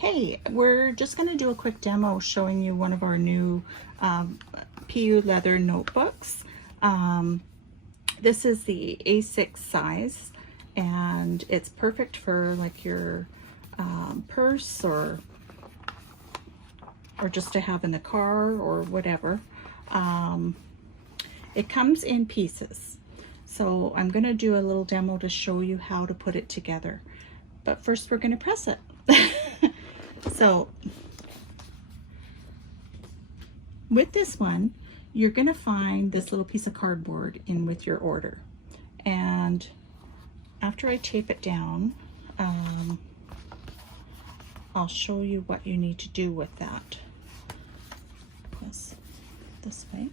Hey, we're just going to do a quick demo showing you one of our new PU leather notebooks. This is the A6 size, and it's perfect for like your purse or just to have in the car or whatever. It comes in pieces, so I'm going to do a little demo to show you how to put it together. But first we're going to press it. So with this one, you're going to find this little piece of cardboard in with your order. And after I tape it down, I'll show you what you need to do with that. This way.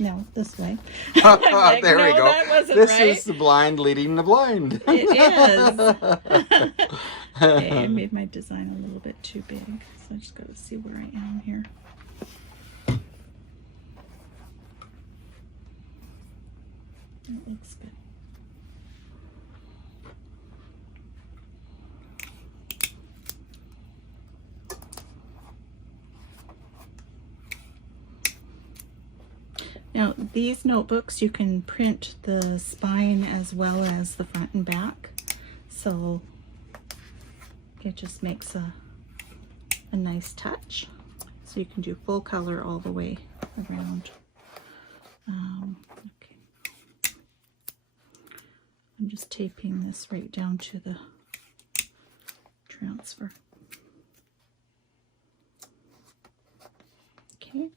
No, this way. Like, there we no, go. That wasn't this right. is the blind leading the blind. It is. Okay, I made my design a little bit too big, so I just got to see where I am here. That looks good. Now, these notebooks, you can print the spine as well as the front and back, so it just makes a nice touch. So you can do full color all the way around. Okay. I'm just taping this right down to the transfer. Okay.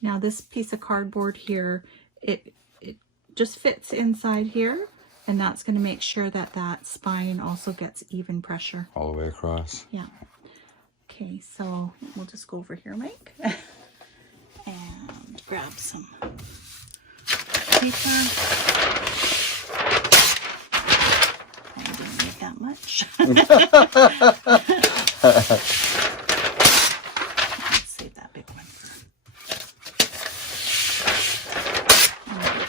Now this piece of cardboard here, it just fits inside here, and that's going to make sure that that spine also gets even pressure. All the way across. Yeah. Okay, so we'll just go over here, Mike, and grab some paper. I didn't need that much. Let's save that big one for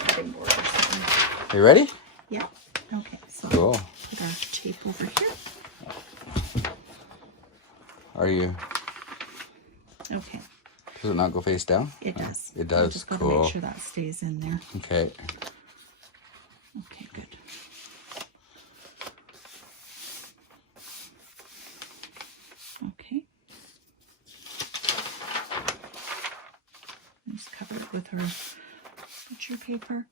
cutting board or something. You ready? Yeah. Okay, so Cool. put our tape over here. Are you? Okay. Does it not go face down? It does. It does. Just gotta Cool. make sure that stays in there. Okay. Okay, good. Okay. Just cover it with our butcher paper.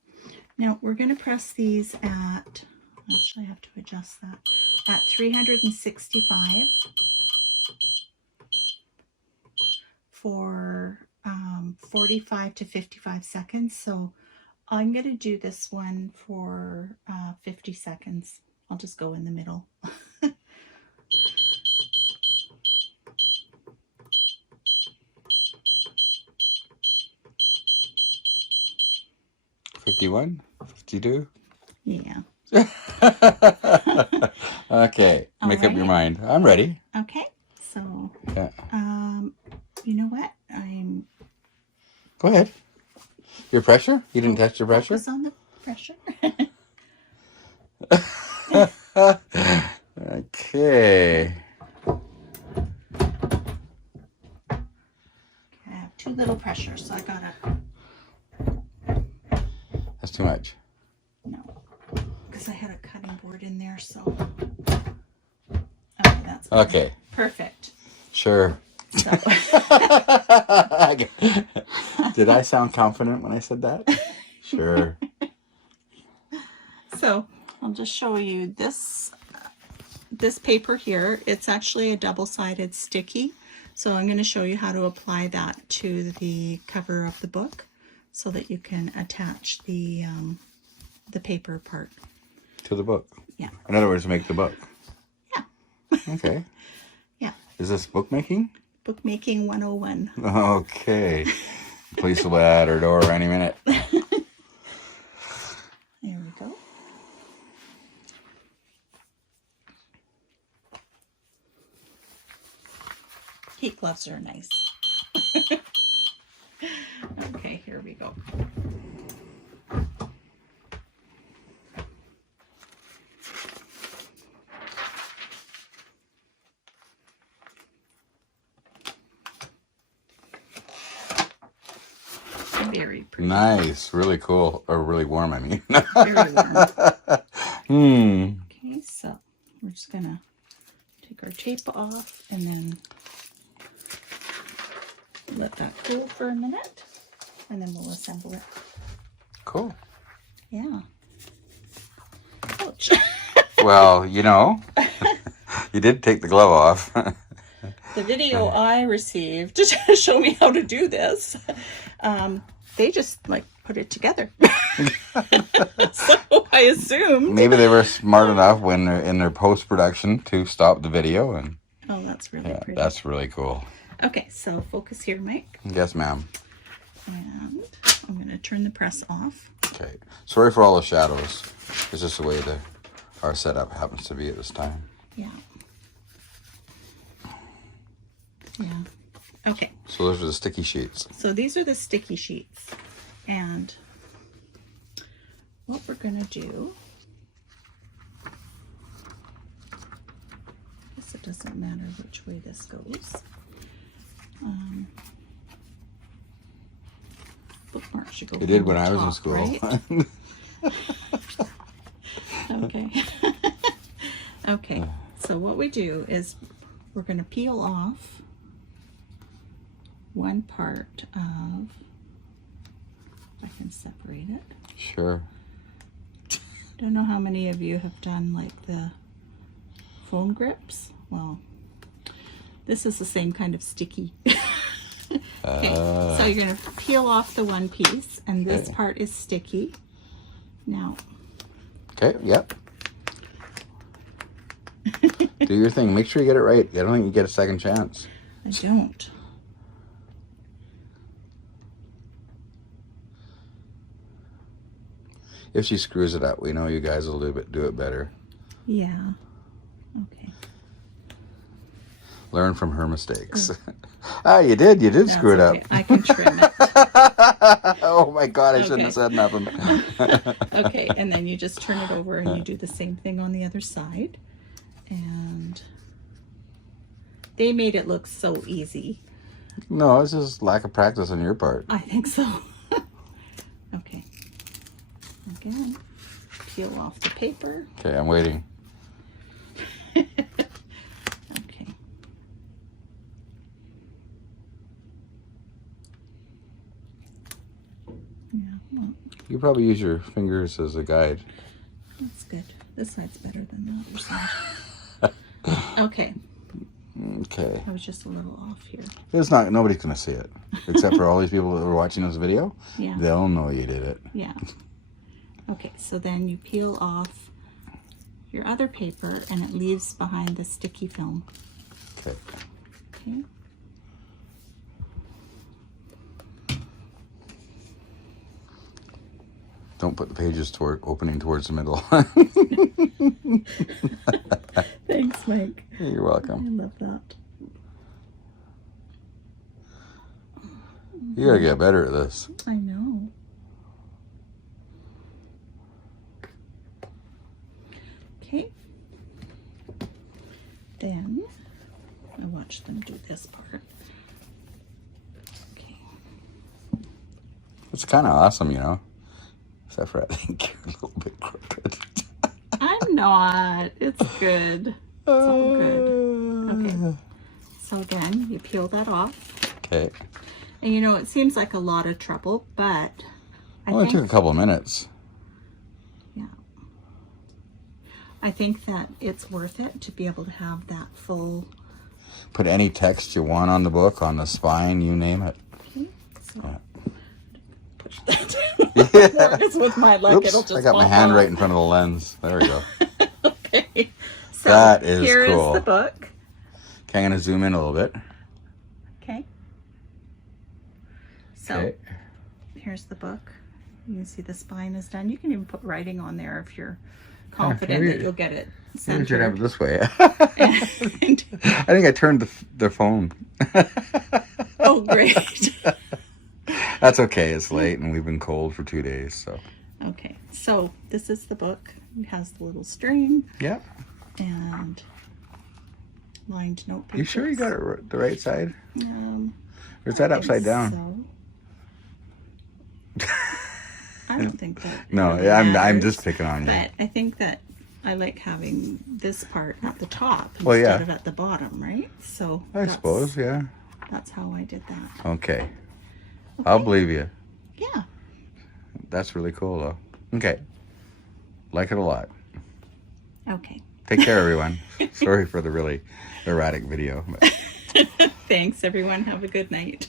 Now we're going to press these at, actually I have to adjust that, at 365 for 45 to 55 seconds. So I'm going to do this one for 50 seconds. I'll just go in the middle. 51? 52? Yeah. Okay. Make up your Alright. mind. I'm ready. Okay. So, Yeah. you know what? Go ahead. Your pressure? You didn't touch your pressure? Focus on the pressure. Okay. I have too little pressure, so I gotta. That's too much. No, because I had a cutting board in there, so. Okay, that's better. Okay. Perfect. Sure. So. Did I sound confident when I said that? Sure. So I'll just show you this paper here. It's actually a double-sided sticky. So I'm going to show you how to apply that to the cover of the book so that you can attach the paper part. To the book. Yeah. In other words, make the book. Yeah. Okay. Yeah. Is this bookmaking? Bookmaking 101. Okay. Police will be at our door any minute. There we go. Heat gloves are nice. Okay, here we go. Very pretty. Nice. Really cool. Or really warm, I mean. Very warm. Hmm. Okay, so we're just gonna take our tape off and then let that cool for a minute, and then we'll assemble it. Cool. Yeah. Ouch. Well, you know, you did take the glove off. The video I received to show me how to do this, they just like put it together. So I assumed. Maybe they were smart enough when they're in their post-production to stop the video. And Oh, that's really yeah, pretty. that's really cool. Okay, so focus here, Mike. Yes, ma'am. And I'm going to turn the press off. Okay. Sorry for all the shadows. It's just the way our setup happens to be at this time. Yeah. Yeah. Okay. So those are the sticky sheets. So these are the sticky sheets. And what we're going to do, I guess it doesn't matter which way this goes. Bookmark should go. It did on when the I was in top, school. Right? Okay. Okay. So what we do is we're going to peel off one part of, if I can separate it. Sure. Don't know how many of you have done like the phone grips. Well, this is the same kind of sticky. Okay, so you're going to peel off the one piece, and this Okay. part is sticky. Now, Okay, yep. Do your thing. Make sure you get it right. I don't think you get a second chance. I don't. If she screws it up, we know you guys will do it better. Yeah. Okay. Learn from her mistakes. Ah, you did screw it okay. up. I can trim it. Oh my God, I shouldn't Okay. have said nothing. Okay, and then you just turn it over and you do the same thing on the other side. And they made it look so easy. No, it's just lack of practice on your part. I think so. Okay. Again, peel off the paper. Okay, I'm waiting. Okay. Yeah, well, You probably use your fingers as a guide. that's good. This side's better than the other side. Okay, Okay. I was just a little off here. It's not, nobody's going to see it. Except for all these people that are watching this video. Yeah. They'll know you did it. Yeah. Okay, so then you peel off your other paper and it leaves behind the sticky film. Okay. Okay. Don't put the pages opening towards the middle. Thanks, Mike. You're I welcome. love that. You gotta get better at this. I know. Okay. Then I watch them do this part. Okay. It's kind of awesome, you know. Except for I think you're a little bit crooked. I'm not. It's good. It's all good. Okay. So again, you peel that off. Okay. And you know, it seems like a lot of trouble, but I Only took a think, couple of minutes. yeah. I think that it's worth it to be able to have that full. Put any text you want on the book, on the spine, you name it. Okay. So Yeah. push that down. It's with my leg. Oops, It'll just I got my fall hand off. right in front of the lens. There we go. Okay. So That is here cool. is the book. Okay, I'm gonna zoom in a little bit. Okay. So Okay. here's the book. You can see the spine is done. You can even put writing on there if you're confident maybe- that you'll get it Maybe we should have it centered. this way. And- I think I turned the phone. oh, great. That's okay. It's late and we've been cold for 2 days, so. Okay, so this is the book. It has the little string Yeah. and lined note pages. You sure you got it the right side? Um, Or is that I think upside down? So. I don't think that. No, really I'm matters, just picking on you. But I think that I like having this part at the top Well, yeah. instead of at the bottom, right? So I suppose, yeah. that's how I did that. Okay. I'll believe you. Yeah. That's really cool, though. Okay. Like it a lot. Okay. Take care, everyone. Sorry for the really erratic video. But... Thanks, everyone. Have a good night.